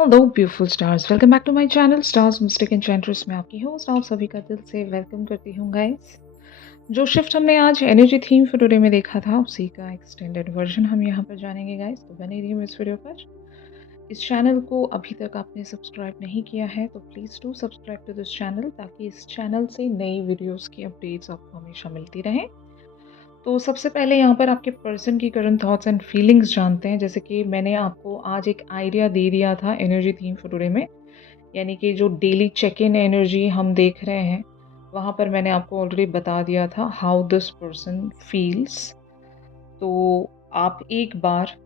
Hello beautiful stars, welcome back to my channel stars mistake enchantress में आपकी host आप सभी का दिल से वेलकम करती हूँ गाइस। जो शिफ्ट हमने आज एनर्जी थीम फॉर टुडे में देखा था उसी का एक्सटेंडेड वर्जन हम यहाँ पर जानेंगे गाइस, तो बने रहिए इस वीडियो पर। इस चैनल को अभी तक आपने सब्सक्राइब नहीं किया है तो please do subscribe to this channel, ताकि इस चैनल से नई वीडियोज़ की अपडेट्स आपको हमेशा मिलती रहें। तो सबसे पहले यहाँ पर आपके पर्सन की करंट थॉट्स एंड फीलिंग्स जानते हैं। जैसे कि मैंने आपको आज एक आइडिया दे दिया था एनर्जी थीम फॉर टुडे में, यानी कि जो डेली चेक इन एनर्जी हम देख रहे हैं वहाँ पर मैंने आपको ऑलरेडी बता दिया था हाउ दिस पर्सन फील्स। तो आप एक बार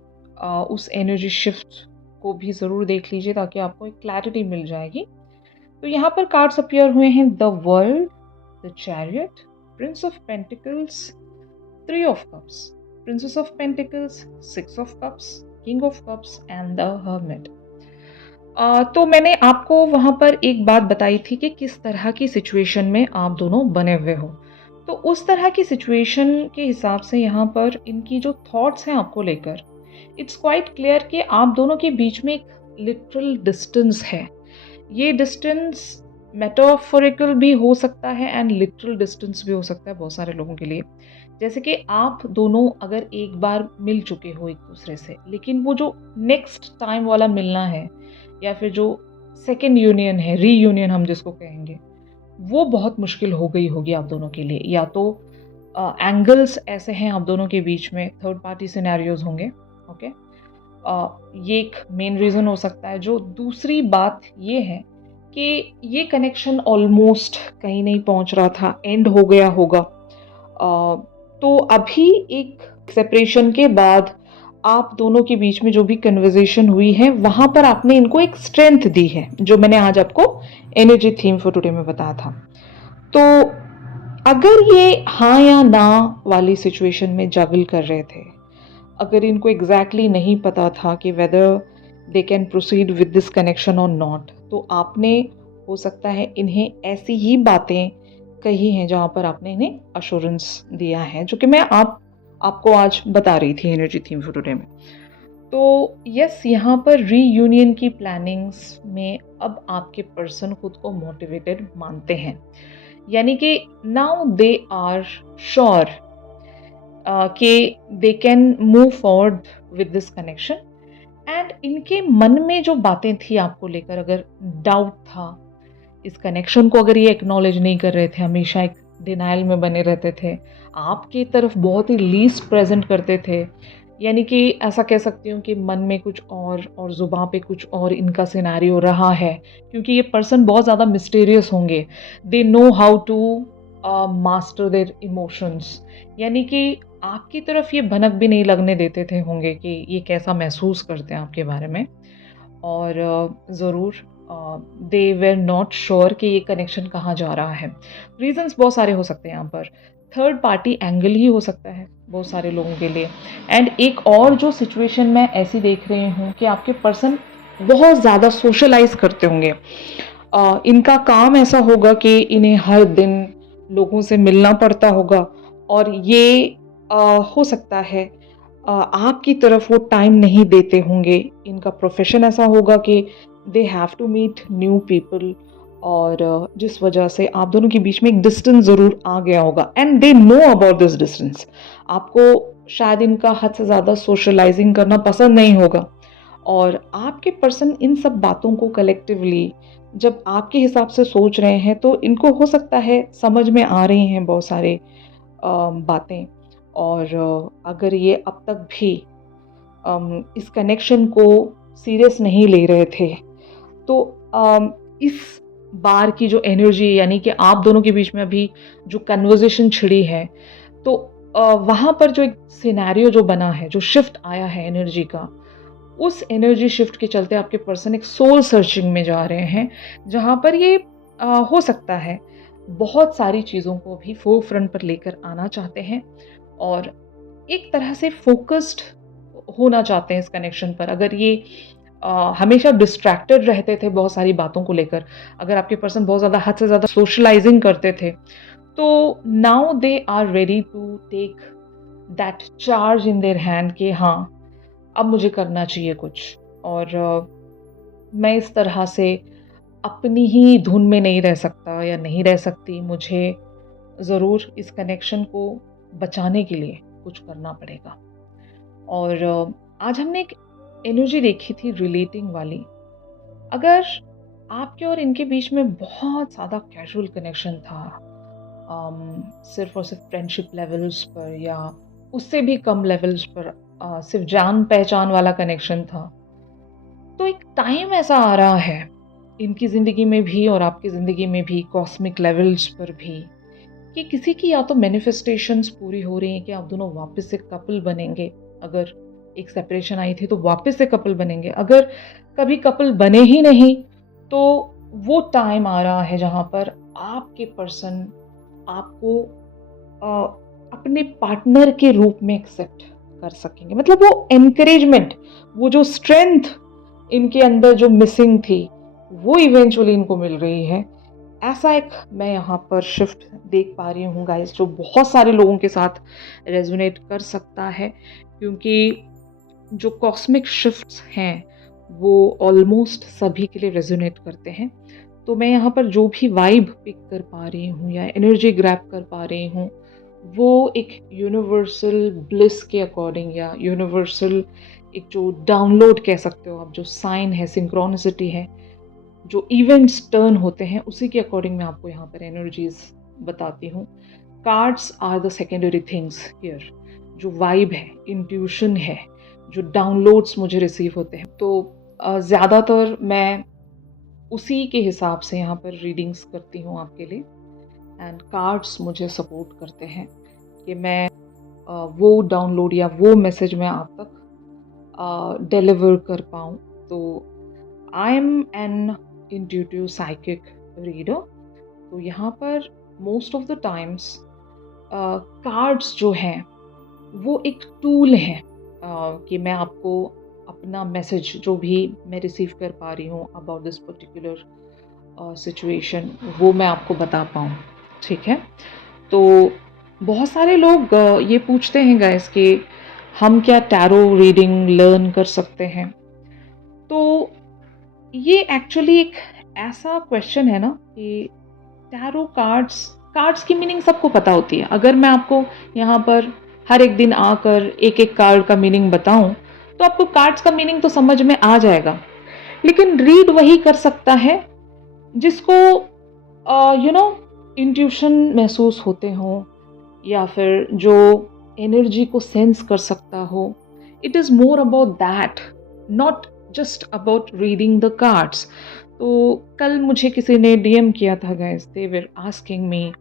उस एनर्जी शिफ्ट को भी ज़रूर देख लीजिए ताकि आपको एक क्लैरिटी मिल जाएगी। तो यहाँ पर कार्ड्स अपीयर हुए हैं the world, the chariot, Prince of pentacles, Three of Cups, Princess of Pentacles, Six of Cups, King of Cups and the Hermit। तो मैंने आपको वहाँ पर एक बात बताई थी कि किस तरह की सिचुएशन में आप दोनों बने हुए हो। तो उस तरह की सिचुएशन के हिसाब से यहाँ पर इनकी जो थॉट्स हैं आपको लेकर, इट्स क्वाइट क्लियर कि आप दोनों के बीच में एक लिटरल डिस्टेंस है। ये डिस्टेंस मेटाफोरिकल भी हो सकता है एंड लिटरल डिस्टेंस भी हो सकता है बहुत सारे लोगों के लिए। जैसे कि आप दोनों अगर एक बार मिल चुके हो एक दूसरे से, लेकिन वो जो नेक्स्ट टाइम वाला मिलना है या फिर जो सेकेंड यूनियन है, रीयूनियन हम जिसको कहेंगे, वो बहुत मुश्किल हो गई होगी आप दोनों के लिए। या तो एंगल्स ऐसे हैं आप दोनों के बीच में, थर्ड पार्टी सिनेरियोज होंगे। ओके, ये एक मेन रीज़न हो सकता है। जो दूसरी बात ये है कि ये कनेक्शन ऑलमोस्ट कहीं नहीं पहुंच रहा था, एंड हो गया होगा। तो अभी एक सेपरेशन के बाद आप दोनों के बीच में जो भी कन्वर्सेशन हुई है वहाँ पर आपने इनको एक स्ट्रेंथ दी है, जो मैंने आज आपको एनर्जी थीम फॉर टुडे में बताया था। तो अगर ये हाँ या ना वाली सिचुएशन में जगल कर रहे थे, अगर इनको एग्जैक्टली नहीं पता था कि whether they can proceed with this connection और नॉट, तो आपने हो सकता है इन्हें ऐसी ही बातें कही हैं जहाँ पर आपने इन्हें अश्योरेंस दिया है, जो कि मैं आपको आज बता रही थी एनर्जी थीम फॉर टुडे में। तो यस, यहाँ पर रीयूनियन की प्लानिंग्स में अब आपके पर्सन खुद को मोटिवेटेड मानते हैं, यानी कि नाउ दे आर श्योर कि they can move forward with this connection. And इनके मन में जो बातें थी आपको लेकर, अगर डाउट था इस कनेक्शन को, अगर ये एक्नॉलेज नहीं कर रहे थे, हमेशा एक डिनाइल में बने रहते थे, आपकी तरफ बहुत ही लीस्ट प्रेजेंट करते थे, यानी कि ऐसा कह सकती हूँ कि मन में कुछ और ज़ुबान पे कुछ और इनका सिनेरियो रहा है, क्योंकि ये पर्सन बहुत ज़्यादा मिस्टीरियस होंगे। They know how to master their emotions, यानी कि आपकी तरफ ये भनक भी नहीं लगने देते थे होंगे कि ये कैसा महसूस करते हैं आपके बारे में। और ज़रूर दे वेर नॉट श्योर कि ये कनेक्शन कहाँ जा रहा है। रीजंस बहुत सारे हो सकते हैं यहाँ पर, थर्ड पार्टी एंगल ही हो सकता है बहुत सारे लोगों के लिए। एंड एक और जो सिचुएशन मैं ऐसी देख रही हूँ कि आपके पर्सन बहुत ज़्यादा सोशलाइज करते होंगे। इनका काम ऐसा होगा कि इन्हें हर दिन लोगों से मिलना पड़ता होगा, और ये हो सकता है आपकी तरफ वो टाइम नहीं देते होंगे। इनका प्रोफेशन ऐसा होगा कि they have to meet new people, और जिस वजह से आप दोनों के बीच में एक डिस्टेंस ज़रूर आ गया होगा, and they know about this distance. आपको शायद इनका हद से ज़्यादा सोशलाइजिंग करना पसंद नहीं होगा, और आपके पर्सन इन सब बातों को कलेक्टिवली जब आपके हिसाब से सोच रहे हैं तो इनको हो सकता है समझ में आ रही हैं बहुत सारे बातें। और अगर ये अब तक भी इस कनेक्शन को सीरियस नहीं ले रहे थे, तो इस बार की जो एनर्जी, यानी कि आप दोनों के बीच में अभी जो कन्वर्सेशन छिड़ी है, तो वहाँ पर जो एक सिनेरियो जो बना है, जो शिफ्ट आया है एनर्जी का, उस एनर्जी शिफ्ट के चलते आपके पर्सन एक सोल सर्चिंग में जा रहे हैं, जहाँ पर ये हो सकता है बहुत सारी चीज़ों को भी फोर फ्रंट पर लेकर आना चाहते हैं, और एक तरह से फोकस्ड होना चाहते हैं इस कनेक्शन पर। अगर ये हमेशा डिस्ट्रैक्टेड रहते थे बहुत सारी बातों को लेकर, अगर आपके पर्सन बहुत ज़्यादा हद से ज़्यादा सोशलाइजिंग करते थे, तो now they are ready to take that charge in their hand कि हाँ, अब मुझे करना चाहिए कुछ। और मैं इस तरह से अपनी ही धुन में नहीं रह सकता या नहीं रह सकती, मुझे ज़रूर इस कनेक्शन को बचाने के लिए कुछ करना पड़ेगा। और आज हमने एक एनर्जी देखी थी रिलेटिंग वाली। अगर आपके और इनके बीच में बहुत ज़्यादा कैजुअल कनेक्शन था, सिर्फ़ और सिर्फ़ फ्रेंडशिप लेवल्स पर या उससे भी कम लेवल्स पर, सिर्फ़ जान-पहचान वाला कनेक्शन था, तो एक टाइम ऐसा आ रहा है, इनकी ज़िंदगी में भी और आपकी ज़िंदगी में भी, कॉस्मिक लेवल्स पर भी, कि किसी की या तो मैनिफेस्टेशंस पूरी हो रही हैं कि आप दोनों वापस से कपल बनेंगे। अगर एक सेपरेशन आई थी तो वापस से कपल बनेंगे। अगर कभी कपल बने ही नहीं तो वो टाइम आ रहा है जहाँ पर आपके पर्सन आपको अपने पार्टनर के रूप में एक्सेप्ट कर सकेंगे। मतलब वो एनकरेजमेंट, वो जो स्ट्रेंथ इनके अंदर जो मिसिंग थी, वो इवेंचुअली इनको मिल रही है। ऐसा एक मैं यहाँ पर शिफ्ट देख पा रही हूँ गाइस, जो बहुत सारे लोगों के साथ रेजोनेट कर सकता है, क्योंकि जो कॉस्मिक शिफ्ट्स हैं वो ऑलमोस्ट सभी के लिए रेजोनेट करते हैं। तो मैं यहाँ पर जो भी वाइब पिक कर पा रही हूँ या एनर्जी ग्रैब कर पा रही हूँ, वो एक यूनिवर्सल ब्लिस के अकॉर्डिंग या यूनिवर्सल एक जो डाउनलोड कह सकते हो आप, जो साइन है, सिंक्रोनिसिटी है, जो इवेंट्स टर्न होते हैं, उसी के अकॉर्डिंग मैं आपको यहाँ पर एनर्जीज बताती हूँ। Cards are the secondary things here. जो वाइब है, इंट्यूशन है, जो डाउनलोड्स मुझे रिसीव होते हैं, तो ज़्यादातर मैं उसी के हिसाब से यहाँ पर रीडिंग्स करती हूँ आपके लिए। एंड कार्ड्स मुझे सपोर्ट करते हैं कि मैं वो डाउनलोड या वो मैसेज मैं आप तक डिलीवर कर पाऊँ। तो I am an intuitive psychic reader. तो यहाँ पर most of the times cards जो हैं वो एक टूल है, कि मैं आपको अपना मैसेज जो भी मैं रिसीव कर पा रही हूँ अबाउट दिस पर्टिकुलर सिचुएशन, वो मैं आपको बता पाऊँ। ठीक है। तो बहुत सारे लोग ये पूछते हैं गाइस कि हम क्या टैरो रीडिंग लर्न कर सकते हैं। तो ये एक्चुअली एक ऐसा क्वेश्चन है ना कि टैरो कार्ड्स, कार्ड्स की मीनिंग सबको पता होती है। अगर मैं आपको यहाँ पर हर एक दिन आकर एक एक कार्ड का मीनिंग बताऊं तो आपको कार्ड्स का मीनिंग तो समझ में आ जाएगा। लेकिन रीड वही कर सकता है जिसको इंट्यूशन महसूस होते हो, या फिर जो एनर्जी को सेंस कर सकता हो। It is more about that, not just about reading the cards. तो कल मुझे किसी ने डीएम किया था guys, they were asking me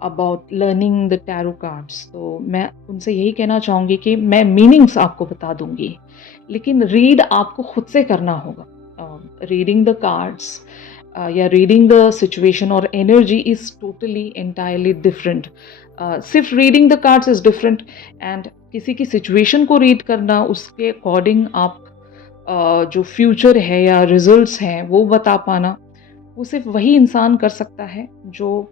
about learning the tarot cards. तो मैं उनसे यही कहना चाहूँगी कि मैं मीनिंग्स आपको बता दूंगी, लेकिन रीड आपको खुद से करना होगा। रीडिंग द कार्ड्स या रीडिंग द सिचुएशन और energy is totally entirely different. सिर्फ reading the cards is different, and किसी की सिचुएशन को रीड करना, उसके अकॉर्डिंग आप जो फ्यूचर है या रिजल्ट्स हैं वो बता पाना, वो सिर्फ वही इंसान कर सकता है जो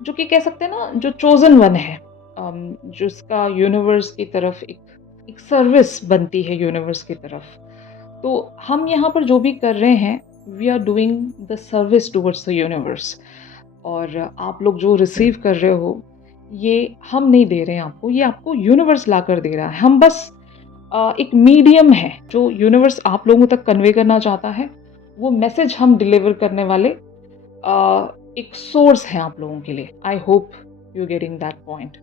जो कि कह सकते हैं ना, जो चोजन वन है, जिसका यूनिवर्स की तरफ एक सर्विस बनती है यूनिवर्स की तरफ। तो हम यहाँ पर जो भी कर रहे हैं, we are doing the service towards the universe. और आप लोग जो रिसीव कर रहे हो, ये हम नहीं दे रहे हैं आपको, ये आपको यूनिवर्स ला कर दे रहा है। हम बस एक मीडियम है जो यूनिवर्स आप लोगों तक कन्वे करना चाहता है। वो मैसेज हम डिलीवर करने वाले एक सोर्स है आप लोगों के लिए। I hope you getting that point.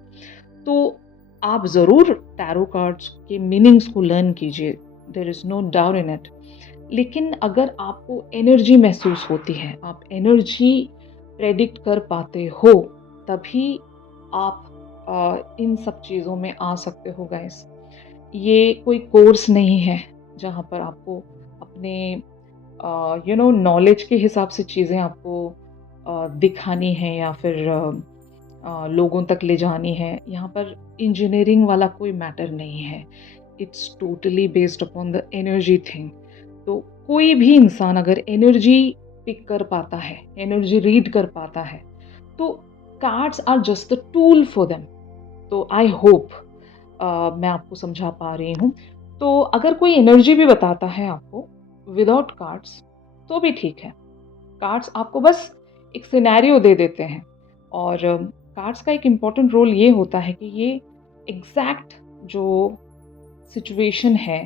तो आप ज़रूर टैरो कार्ड्स के मीनिंग्स को लर्न कीजिए, there is no doubt in it. लेकिन अगर आपको एनर्जी महसूस होती है, आप एनर्जी प्रेडिक्ट कर पाते हो, तभी आप इन सब चीज़ों में आ सकते हो गाइस। ये कोई कोर्स नहीं है जहाँ पर आपको अपने नॉलेज के हिसाब से चीज़ें आपको दिखानी है या फिर लोगों तक ले जानी है। यहाँ पर इंजीनियरिंग वाला कोई मैटर नहीं है। It's totally based upon the energy thing. तो कोई भी इंसान अगर एनर्जी पिक कर पाता है, एनर्जी रीड कर पाता है, तो cards are just the tool for them. तो आई होप मैं आपको समझा पा रही हूँ। तो अगर कोई एनर्जी भी बताता है आपको विदाउट कार्ड्स, तो भी ठीक है। कार्ड्स आपको बस एक सिनेरियो दे देते हैं और कार्ड्स का एक इम्पॉर्टेंट रोल ये होता है कि ये एग्जैक्ट जो सिचुएशन है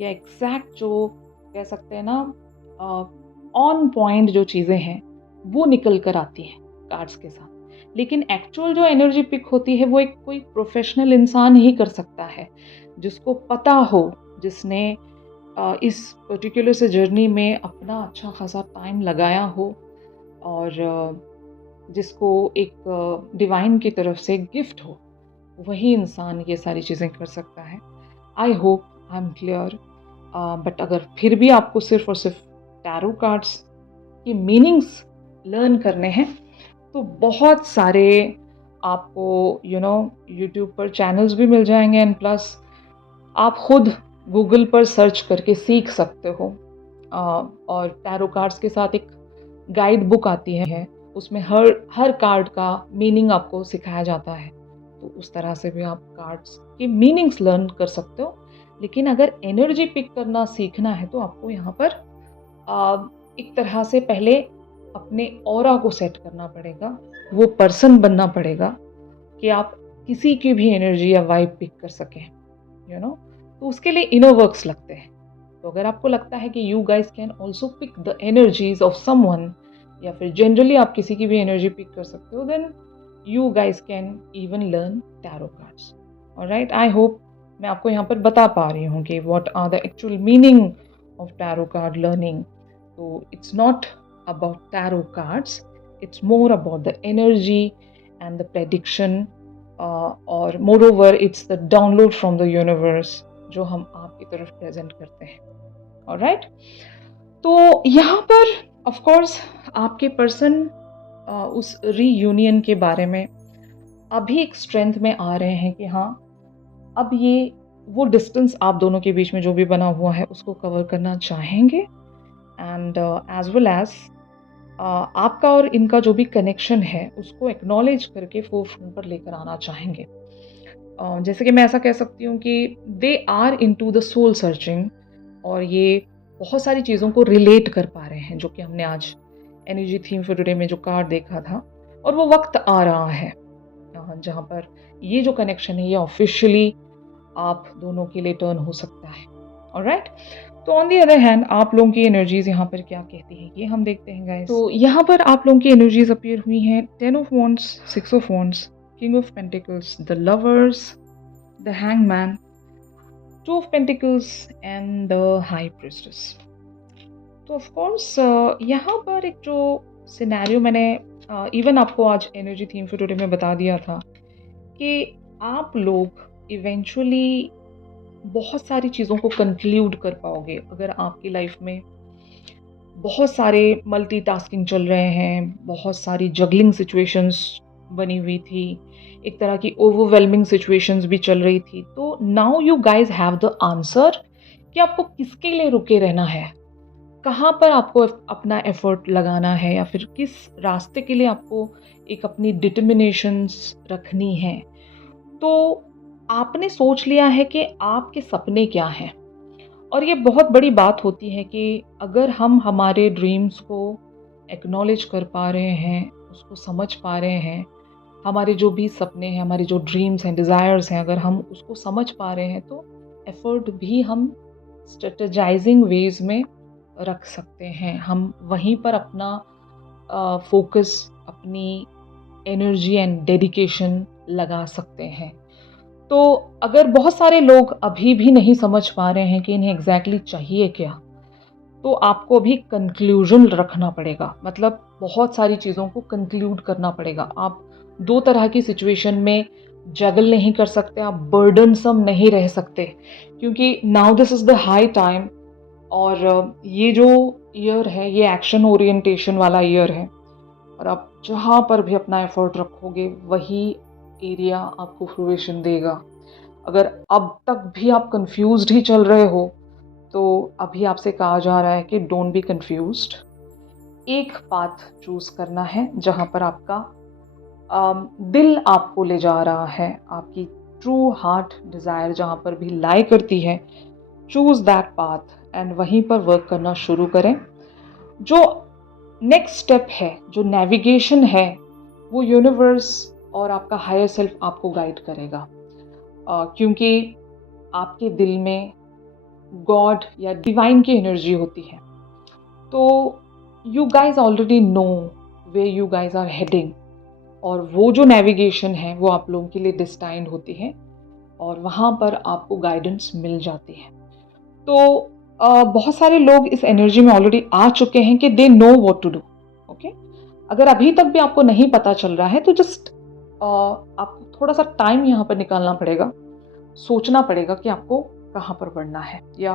या एग्जैक्ट जो कह सकते हैं ना ऑन पॉइंट जो चीज़ें हैं वो निकल कर आती हैं कार्ड्स के साथ। लेकिन एक्चुअल जो एनर्जी पिक होती है वो एक कोई प्रोफेशनल इंसान ही कर सकता है, जिसको पता हो, जिसने इस पर्टिकुलर से जर्नी में अपना अच्छा खासा टाइम लगाया हो और जिसको एक डिवाइन की तरफ से गिफ्ट हो, वही इंसान ये सारी चीज़ें कर सकता है। I hope I am clear. But अगर फिर भी आपको सिर्फ और सिर्फ टैरो कार्ड्स के मीनिंग्स लर्न करने हैं तो बहुत सारे आपको यूट्यूब पर चैनल्स भी मिल जाएंगे एंड प्लस आप खुद गूगल पर सर्च करके सीख सकते हो। और टैरो कार्ड्स के साथ एक गाइड बुक आती है, उसमें हर कार्ड का मीनिंग आपको सिखाया जाता है, तो उस तरह से भी आप कार्ड्स के मीनिंग्स लर्न कर सकते हो। लेकिन अगर एनर्जी पिक करना सीखना है तो आपको यहाँ पर एक तरह से पहले अपने ऑरा को सेट करना पड़ेगा, वो पर्सन बनना पड़ेगा कि आप किसी की भी एनर्जी या वाइब पिक कर सकें, तो उसके लिए इनर वर्क्स लगते हैं। तो अगर आपको लगता है कि you guys can also pick the energies of someone, या फिर जनरली आप किसी की भी एनर्जी पिक कर सकते हो, then you guys can even learn tarot cards. Alright, I hope मैं आपको यहाँ पर बता पा रही हूँ कि what are the actual meaning of tarot card learning. तो it's not about tarot cards, it's more about the energy and the prediction, or moreover it's the download from the universe जो हम आपकी तरफ प्रेजेंट करते हैं। Alright, तो यहाँ पर ऑफ कोर्स आपके पर्सन उस रीयूनियन के बारे में अभी एक स्ट्रेंथ में आ रहे हैं कि हाँ, अब ये वो डिस्टेंस आप दोनों के बीच में जो भी बना हुआ है उसको कवर करना चाहेंगे, एंड एज वेल एज आपका और इनका जो भी कनेक्शन है उसको एक्नॉलेज करके फोरफ्रंट पर लेकर आना चाहेंगे। जैसे कि मैं ऐसा कह सकती हूँ कि they are into the soul searching, और ये बहुत सारी चीज़ों को रिलेट कर पा रहे हैं, जो कि हमने आज एनर्जी थीम फॉर टुडे में जो कार्ड देखा था। और वो वक्त आ रहा है जहाँ पर ये जो कनेक्शन है ये ऑफिशियली आप दोनों के लिए टर्न हो सकता है। ऑलराइट, तो ऑन दी अदर हैंड आप लोगों की एनर्जीज यहाँ पर क्या कहती हैं ये हम देखते हैं गाइस। तो यहाँ पर आप लोगों की एनर्जीज अपीयर हुई हैं 10 of wands, 6 of wands, king of pentacles, the lovers, the hangman, 2 of pentacles and the high priestess. तो ऑफ कोर्स यहाँ पर एक जो सिनेरियो मैंने इवन आपको आज एनर्जी थीम फॉर टुडे में बता दिया था कि आप लोग इवेंचुअली बहुत सारी चीज़ों को कंक्लूड कर पाओगे। अगर आपकी लाइफ में बहुत सारे मल्टीटास्किंग चल रहे हैं, बहुत सारी जगलिंग सिचुएशंस बनी हुई थी, एक तरह की ओवरवेलमिंग सिचुएशंस भी चल रही थी, तो now you guys have the answer कि आपको किसके लिए रुके रहना है, कहाँ पर आपको अपना एफर्ट लगाना है, या फिर किस रास्ते के लिए आपको एक अपनी डिटर्मिनेशंस रखनी है। तो आपने सोच लिया है कि आपके सपने क्या हैं। और ये बहुत बड़ी बात होती है कि अगर हम हमारे ड्रीम्स को एक्नॉलेज कर पा रहे हैं, उसको समझ पा रहे हैं, हमारे जो भी सपने हैं, हमारे जो ड्रीम्स हैं, डिज़ायर्स हैं, अगर हम उसको समझ पा रहे हैं तो एफर्ट भी हम स्ट्रेटजाइजिंग वेज में रख सकते हैं। हम वहीं पर अपना फोकस, अपनी एनर्जी एंड डेडिकेशन लगा सकते हैं। तो अगर बहुत सारे लोग अभी भी नहीं समझ पा रहे हैं कि इन्हें एग्जैक्टली चाहिए क्या, तो आपको अभी कंक्लूजन रखना पड़ेगा, मतलब बहुत सारी चीज़ों को कंक्लूड करना पड़ेगा। आप दो तरह की सिचुएशन में जगल नहीं कर सकते, आप बर्डनसम नहीं रह सकते, क्योंकि now this is the high time. और ये जो ईयर है ये एक्शन ओरिएंटेशन वाला ईयर है, और आप जहाँ पर भी अपना एफर्ट रखोगे वही एरिया आपको फ्रूएशन देगा। अगर अब तक भी आप कंफ्यूज्ड ही चल रहे हो तो अभी आपसे कहा जा रहा है कि डोंट बी कंफ्यूज्ड। एक पाथ चूज करना है जहाँ पर आपका दिल आपको ले जा रहा है, आपकी ट्रू हार्ट डिज़ायर जहाँ पर भी लाई करती है, चूज दैट पाथ एंड वहीं पर वर्क करना शुरू करें। जो नेक्स्ट स्टेप है, जो नेविगेशन है, वो यूनिवर्स और आपका हायर सेल्फ आपको गाइड करेगा। क्योंकि आपके दिल में गॉड या डिवाइन की एनर्जी होती है। तो you guys already know way you guys are heading, और वो जो नेविगेशन है वो आप लोगों के लिए डिस्टाइंड होती है और वहाँ पर आपको गाइडेंस मिल जाती है। तो बहुत सारे लोग इस एनर्जी में ऑलरेडी आ चुके हैं कि they know what to do. Okay, अगर अभी तक भी आपको नहीं पता चल रहा है तो जस्ट आपको थोड़ा सा टाइम यहाँ पर निकालना पड़ेगा, सोचना पड़ेगा कि आपको कहाँ पर बढ़ना है या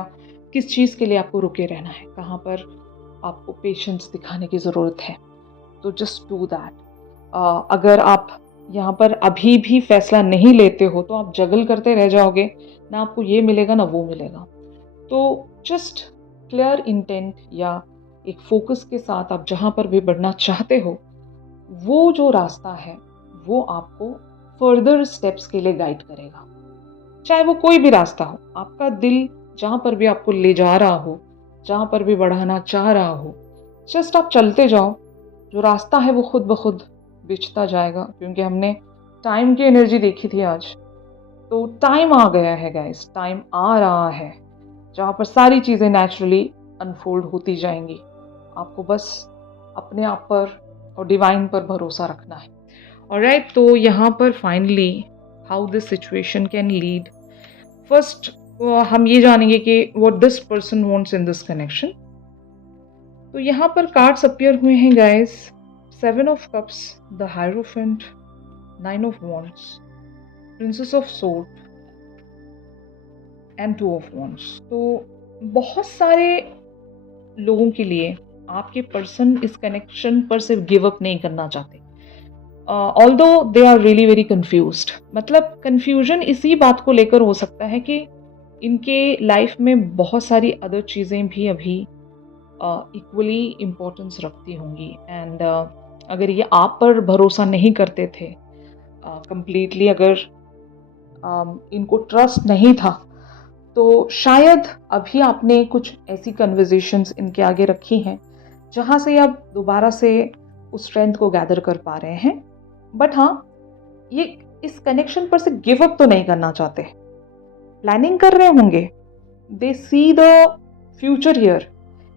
किस चीज़ के लिए आपको रुके रहना है, कहाँ पर आपको पेशेंस दिखाने की ज़रूरत है। तो जस्ट डू दैट। अगर आप यहाँ पर अभी भी फैसला नहीं लेते हो तो आप जगल करते रह जाओगे, ना आपको ये मिलेगा ना वो मिलेगा। तो जस्ट क्लियर इंटेंट या एक फोकस के साथ आप जहाँ पर भी बढ़ना चाहते हो, वो जो रास्ता है वो आपको फर्दर स्टेप्स के लिए गाइड करेगा। चाहे वो कोई भी रास्ता हो, आपका दिल जहाँ पर भी आपको ले जा रहा हो, जहाँ पर भी बढ़ाना चाह रहा हो, जस्ट आप चलते जाओ। जो रास्ता है वो खुद ब खुद बिछता जाएगा, क्योंकि हमने टाइम की एनर्जी देखी थी आज। तो टाइम आ गया है गाइस, टाइम आ रहा है जहाँ पर सारी चीज़ें नेचुरली अनफोल्ड होती जाएंगी। आपको बस अपने आप पर और डिवाइन पर भरोसा रखना है। ऑलराइट, तो यहाँ पर finally how this situation can lead. First हम ये जानेंगे कि what this person wants in this connection. तो यहाँ पर कार्ड्स अपीयर हुए हैं guys, 7 of cups, the hierophant, 9 of wands, princess of sword and 2 of wands. तो बहुत सारे लोगों के लिए आपके पर्सन इस कनेक्शन पर सिर्फ गिव अप नहीं करना चाहते, although they are really very confused. मतलब कंफ्यूजन इसी बात को लेकर हो सकता है कि इनके लाइफ में बहुत सारी अदर चीज़ें भी अभी इक्वली इम्पोर्टेंस रखती होंगी। एंड अगर ये आप पर भरोसा नहीं करते थे कंप्लीटली, अगर इनको ट्रस्ट नहीं था, तो शायद अभी आपने कुछ ऐसी कन्वर्जेशंस इनके आगे रखी हैं जहाँ से आप दोबारा से उस स्ट्रेंथ को गैदर कर पा रहे हैं। बट हाँ, ये इस कनेक्शन पर से गिव अप तो नहीं करना चाहते, प्लानिंग कर रहे होंगे, दे सी द फ्यूचर ईयर,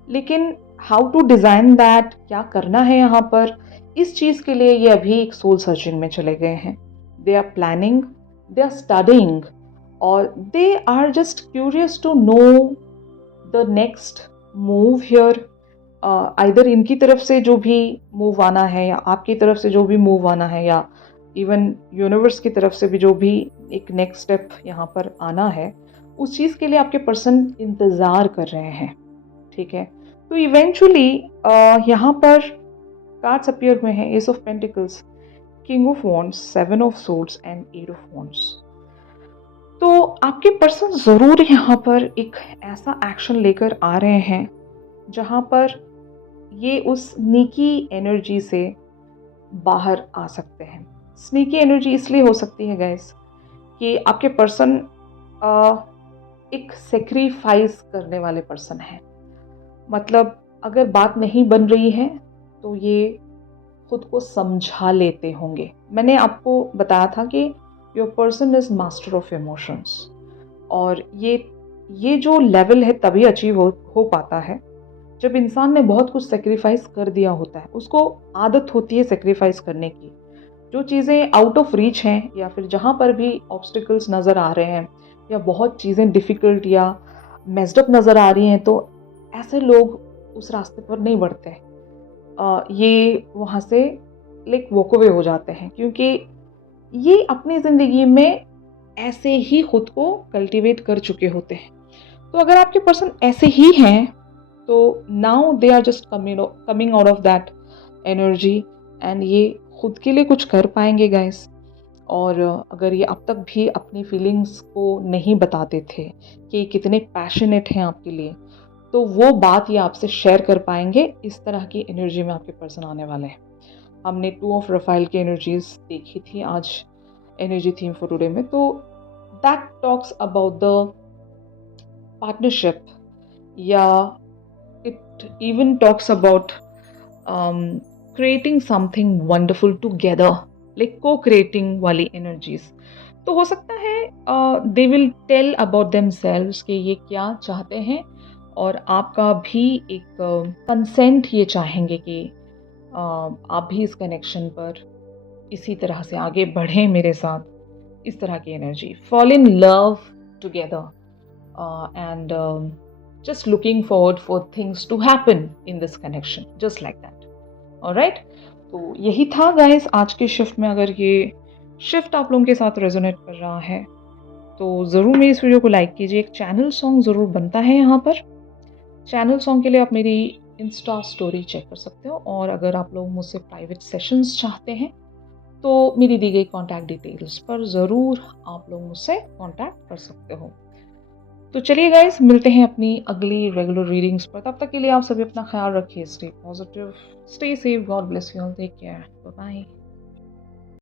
लेकिन हाउ टू डिज़ाइन दैट, क्या करना है यहाँ पर, इस चीज़ के लिए ये अभी एक सोल सर्चिंग में चले गए हैं। They are planning, they are studying, और they are just curious to know the next move here. Either इनकी तरफ से जो भी मूव आना है या आपकी तरफ से जो भी मूव आना है, या इवन यूनिवर्स की तरफ से भी जो भी एक नेक्स्ट स्टेप यहाँ पर आना है, उस चीज़ के लिए आपके पर्सन इंतज़ार कर रहे हैं। ठीक है, तो इवेंचुअली यहाँ पर कार्ड्स अपीयर हुए हैं, S of pentacles, king of wands, 7 of swords and 8 of wands. तो आपके पर्सन ज़रूर यहाँ पर एक ऐसा एक्शन लेकर आ रहे हैं जहाँ पर ये उस स्नीकी एनर्जी से बाहर आ सकते हैं। स्नीकी एनर्जी इसलिए हो सकती है गाइस कि आपके पर्सन एक सेक्रीफाइस करने वाले पर्सन है। मतलब अगर बात नहीं बन रही है तो ये खुद को समझा लेते होंगे। मैंने आपको बताया था कि your person is master of emotions, और ये जो लेवल है तभी अचीव हो पाता है जब इंसान ने बहुत कुछ सेक्रीफाइस कर दिया होता है। उसको आदत होती है सेक्रीफाइस करने की। जो चीज़ें आउट ऑफ रीच हैं या फिर जहाँ पर भी ऑब्स्टिकल्स नज़र आ रहे हैं या बहुत चीज़ें डिफ़िकल्ट या मेस्ड अप नज़र आ रही हैं, तो ऐसे लोग उस रास्ते पर नहीं बढ़ते। ये वहाँ से लाइक वॉक अवे हो जाते हैं, क्योंकि ये अपनी ज़िंदगी में ऐसे ही खुद को कल्टीवेट कर चुके होते हैं। तो अगर आपके पर्सन ऐसे ही हैं तो now they are just coming out of that energy, and ये खुद के लिए कुछ कर पाएंगे गाइस। और अगर ये अब तक भी अपनी फीलिंग्स को नहीं बताते थे कि कितने पैशनेट हैं आपके लिए, तो वो बात ये आपसे शेयर कर पाएंगे। इस तरह की एनर्जी में आपके पर्सन आने वाले हैं। हमने 2 ऑफ रफाइल की एनर्जीज देखी थी आज एनर्जी थीम फॉर टुडे में। तो that talks about the partnership, या it it even talks about creating something wonderful together, like co creating वाली एनर्जीज। तो हो सकता है they will tell about themselves कि ये क्या चाहते हैं, और आपका भी एक कंसेंट ये चाहेंगे कि आप भी इस कनेक्शन पर इसी तरह से आगे बढ़ें मेरे साथ। इस तरह की energy, fall in love together and just looking forward for things to happen in this connection, just like that. Alright? तो यही था गाइस आज के शिफ्ट में। अगर ये शिफ्ट आप लोगों के साथ रेजोनेट कर रहा है तो ज़रूर मेरी इस वीडियो को लाइक कीजिए। एक चैनल सॉन्ग ज़रूर बनता है यहाँ पर। चैनल सॉन्ग के लिए आप मेरी इंस्टा स्टोरी चेक कर सकते हो, और अगर आप लोग मुझसे प्राइवेट सेशंस चाहते हैं तो मेरी दी गई कॉन्टैक्ट डिटेल्स पर ज़रूर आप लोग मुझसे कॉन्टैक्ट कर सकते हो। तो चलिए गाइस, मिलते हैं अपनी अगली रेगुलर रीडिंग्स पर। तब तक के लिए आप सभी अपना ख्याल रखिए। Stay positive, stay safe, God bless you all, take care, bye bye.